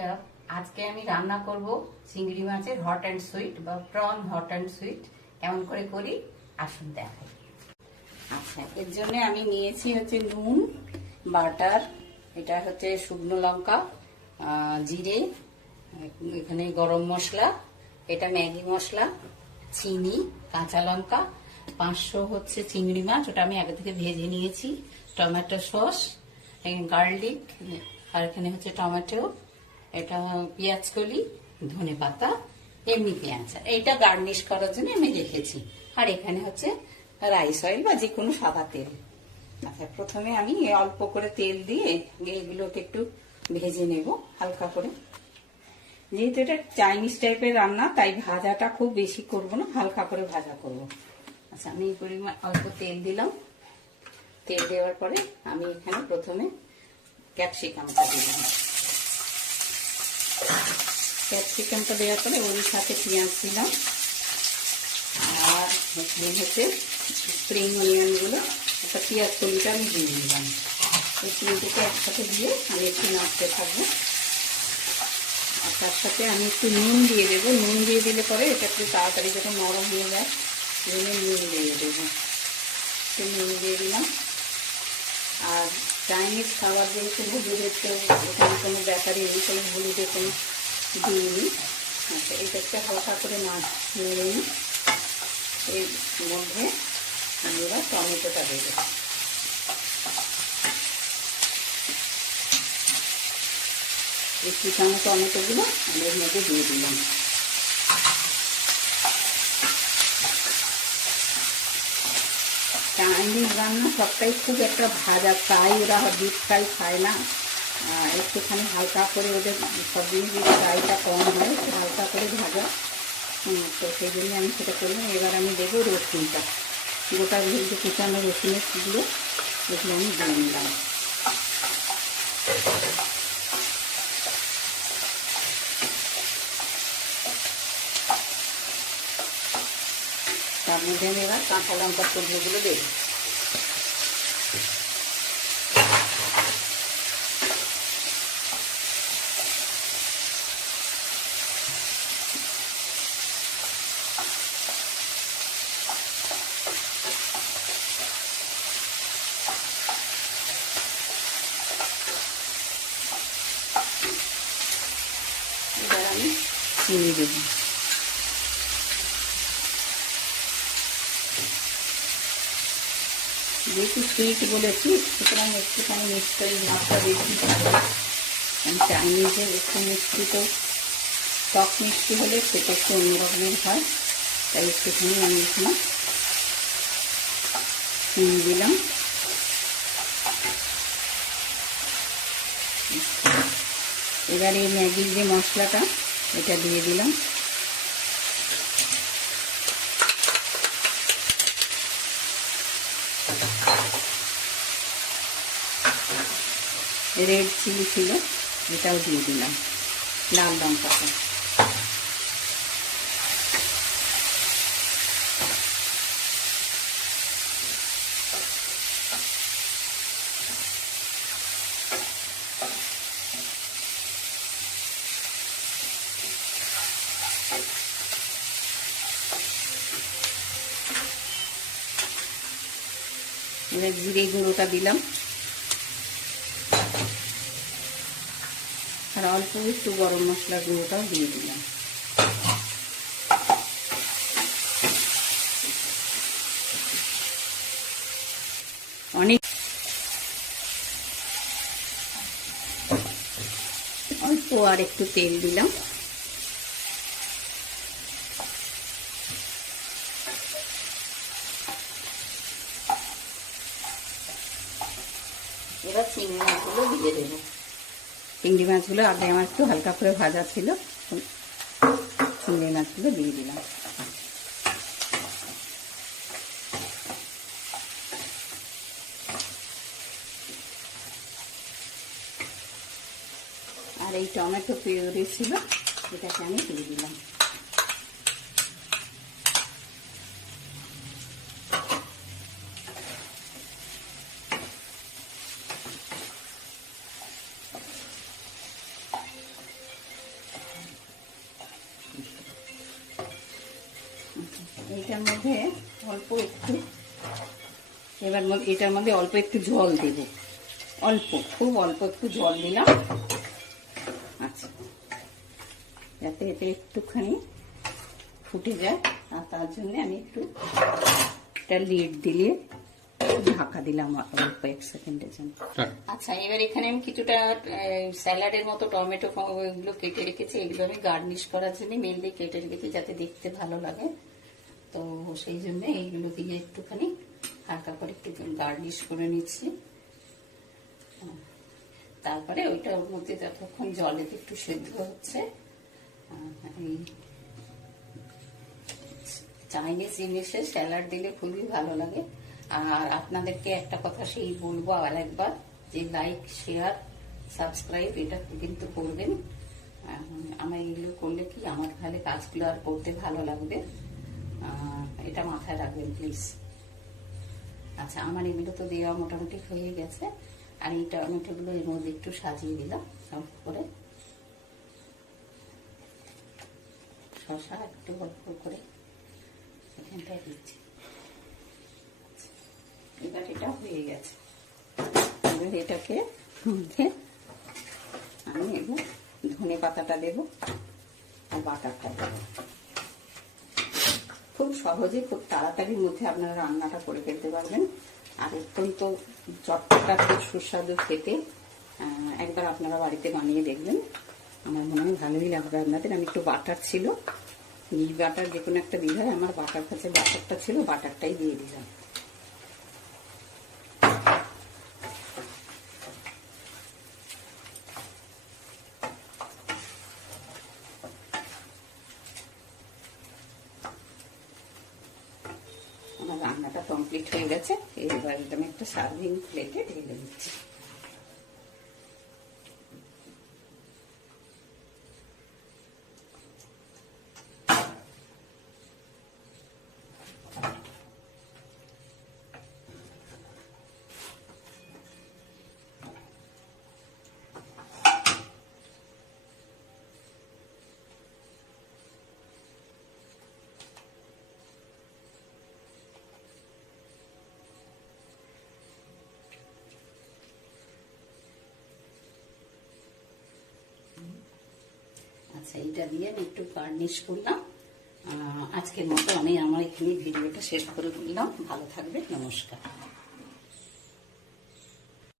নমস্কার। আজকে আমি রান্না করব চিংড়ি মাছের হট অ্যান্ড সুইট বা প্রন হট অ্যান্ড সুইট। কেমন করে করি আসুন দেখো। আচ্ছা, এর জন্য আমি নিয়েছি হচ্ছে নুন, বাটার, এটা হচ্ছে শুকনো লঙ্কা, জিরে, এখানে গরম মশলা, এটা ম্যাগি মশলা, চিনি, কাঁচা লঙ্কা, 500 হচ্ছে চিংড়ি মাছ, ওটা আমি আগে থেকে ভেজে নিয়েছি, টমেটো সস, গার্লিক, আর এখানে হচ্ছে টমেটো, এটা পেঁয়াজ কলি, ধনে পাতা, এমনি পেঁয়াজ, এইটা গার্নিশ করার জন্য আমি রেখেছি। আর এখানে হচ্ছে রাইস অয়েল বা যে কোনো সাদা তেল। আচ্ছা, প্রথমে আমি অল্প করে তেল দিয়ে এগুলোকে একটু ভেজে নেব হালকা করে। যেহেতু এটা চাইনিজ টাইপের রান্না, তাই ভাজাটা খুব বেশি করব না, হালকা করে ভাজা করব। আচ্ছা, আমি এই পরিমাণ অল্প তেল দিলাম। তেল দেওয়ার পরে আমি এখানে প্রথমে ক্যাপসিকামটা দিলাম। ক্যাপসিকামটা দেওয়ার পরে ওর সাথে পেঁয়াজ দিলাম, আর এখানে হচ্ছে স্প্রিং অনিয়নগুলো, একটা পেঁয়াজ কলিটা আমি দিয়ে দিলাম। এই তিনটেকে একসাথে দিয়ে আমি একটু নাড়তে থাকবো। আর তার সাথে আমি একটু নুন দিয়ে দেবো। নুন দিয়ে দিলে পরে এটা একটু তাড়াতাড়ি যখন নরম হয়ে যায়, নুন দিয়ে দেবো। একটু নুন দিয়ে দিলাম। আর চাইনিজ খাবার যেহেতু হলুদের তো এখানে কোনো ব্যাপারে এই কোনো হলুদের কোনো দিইনি। আচ্ছা, এটাকে হালকা করে নেড়ে নিই। এর মধ্যে আমি এবার টমেটোটা দেবো। এই কুচানো টমেটোগুলো আমি এর মধ্যে দিয়ে দিলাম। চাইনিজ রান্না সবটাই খুব একটা ভাজা ফ্রাই, ওরা ডিপ ফ্রাই খায় না, একটুখানি হালকা করে ওদের সব জিনিস ফ্রাইটা কম হয়, হালকা করে ভাজা। তো সেই জন্য আমি সেটা করলাম। এবার আমি দেবো রসুনটা, গোটা যে কুচানো রসুনের গুলো, এগুলো আমি দিয়ে নিলাম। তার মধ্যে আমি এবার কাঁচা লঙ্কার টুকরোগুলো দেবো। এবার আমি চিনি দেবো। যেহেতু সুইট বলেছি, সুতরাং একটুখানি মিষ্টির মাত্রা বেশি থাকবে। চাইনিজের একটু মিষ্টি তো টক মিষ্টি হলে সেটা একটু অন্যরকমের হয়, তাই একটুখানি আমি এখানে চিনি দিলাম। এবার এই ম্যাগির যে মশলাটা, এটা দিয়ে দিলাম। রেড চিলি ছিল, এটাও দিয়ে দিলাম, লাল লঙ্কাটা। এবার জিরে গুঁড়োটা দিলাম, আর অল্প একটু গরম মশলার গুঁড়োটাও দিয়ে দিলাম। অনেক অল্প আর একটু তেল দিলাম। এবার চিংড়ি মাছগুলো দিয়ে দেবো। চিংড়ি মাছগুলো আগে আমার একটু হালকা করে ভাজা ছিল, চিংড়ি মাছগুলো দিয়ে দিলাম। আর এই টমেটো পিউরি ছিল, এটাকে আমি দিয়ে দিলাম। এটার মধ্যে অল্প একটু এটার মধ্যে অল্প একটু জল দেব, খুব অল্প একটু জল দিলাম। আচ্ছা, যাতে এতে একটুখানি ফুটে যায়, আর তার জন্য আমি একটু একটা লিড দিয়ে ঢাকা দিলাম অল্প 1 সেকেন্ডের জন্য। আচ্ছা, এবার এখানে আমি কিছুটা স্যালাডের মতো টমেটো এগুলো কেটে রেখেছি। এগুলো আমি গার্নিশ করার জন্য মেনলি কেটে রেখেছি, যাতে দেখতে ভালো লাগে। তো সেই জন্য এইগুলো দিয়ে একটুখানি হালকা করে একটু গার্নিশ করে নিচ্ছি। তারপরে ওইটার মধ্যে যতক্ষণ জলে একটু সেদ্ধ হচ্ছে, এই চাইনিজ জিনিসে স্যালাড দিলে খুবই ভালো লাগে। আর আপনাদেরকে একটা কথা সেই বলবো আর একবার, যে লাইক, শেয়ার, সাবস্ক্রাইব এটা কিন্তু করবেন। আমার এগুলো করলে কি আমার তাহলে কাজগুলো আর করতে ভালো লাগবে, এটা মাথায় রাখবেন প্লিজ। আচ্ছা, আমার এগুলো তো দেওয়া মোটামুটি হয়ে গেছে। আর এই টমেটোগুলো এর মধ্যে একটু সাজিয়ে দিলাম অল্প করে, শসা একটু অল্প করে এখানটায় দিচ্ছি। এবার এটা হয়ে গেছে। এবার এটাকে মধ্যে আমি এবার ধনে পাতাটা দেবো আর বাটারটা দেবো। খুব সহজে, খুব তাড়াতাড়ির মধ্যে আপনারা রান্নাটা করে ফেলতে পারবেন। আর অত্যন্ত চটপটা, খুব সুস্বাদু খেতে। একবার আপনারা বাড়িতে বানিয়ে দেখবেন, আমার মনে হয় ভালোই লাগবে আপনাদের। আমি একটু বাটার ছিল, ঘি বাটার যে কোনো একটা দিলে হয়, আমার বাটার কাছে বাটারটা ছিল, বাটারটাই দিয়ে দিলাম। আমার রান্নাটা কমপ্লিট হয়ে গেছে। এবার আমি একটা সার্ভিং প্লেটে ঢেলে দিচ্ছি। আচ্ছা, এটা দিয়ে আমি একটু গার্নিশ করলাম। আজকের মতো আমি আমার এখানে ভিডিওটা শেষ করে দিলাম। ভালো থাকবে, নমস্কার।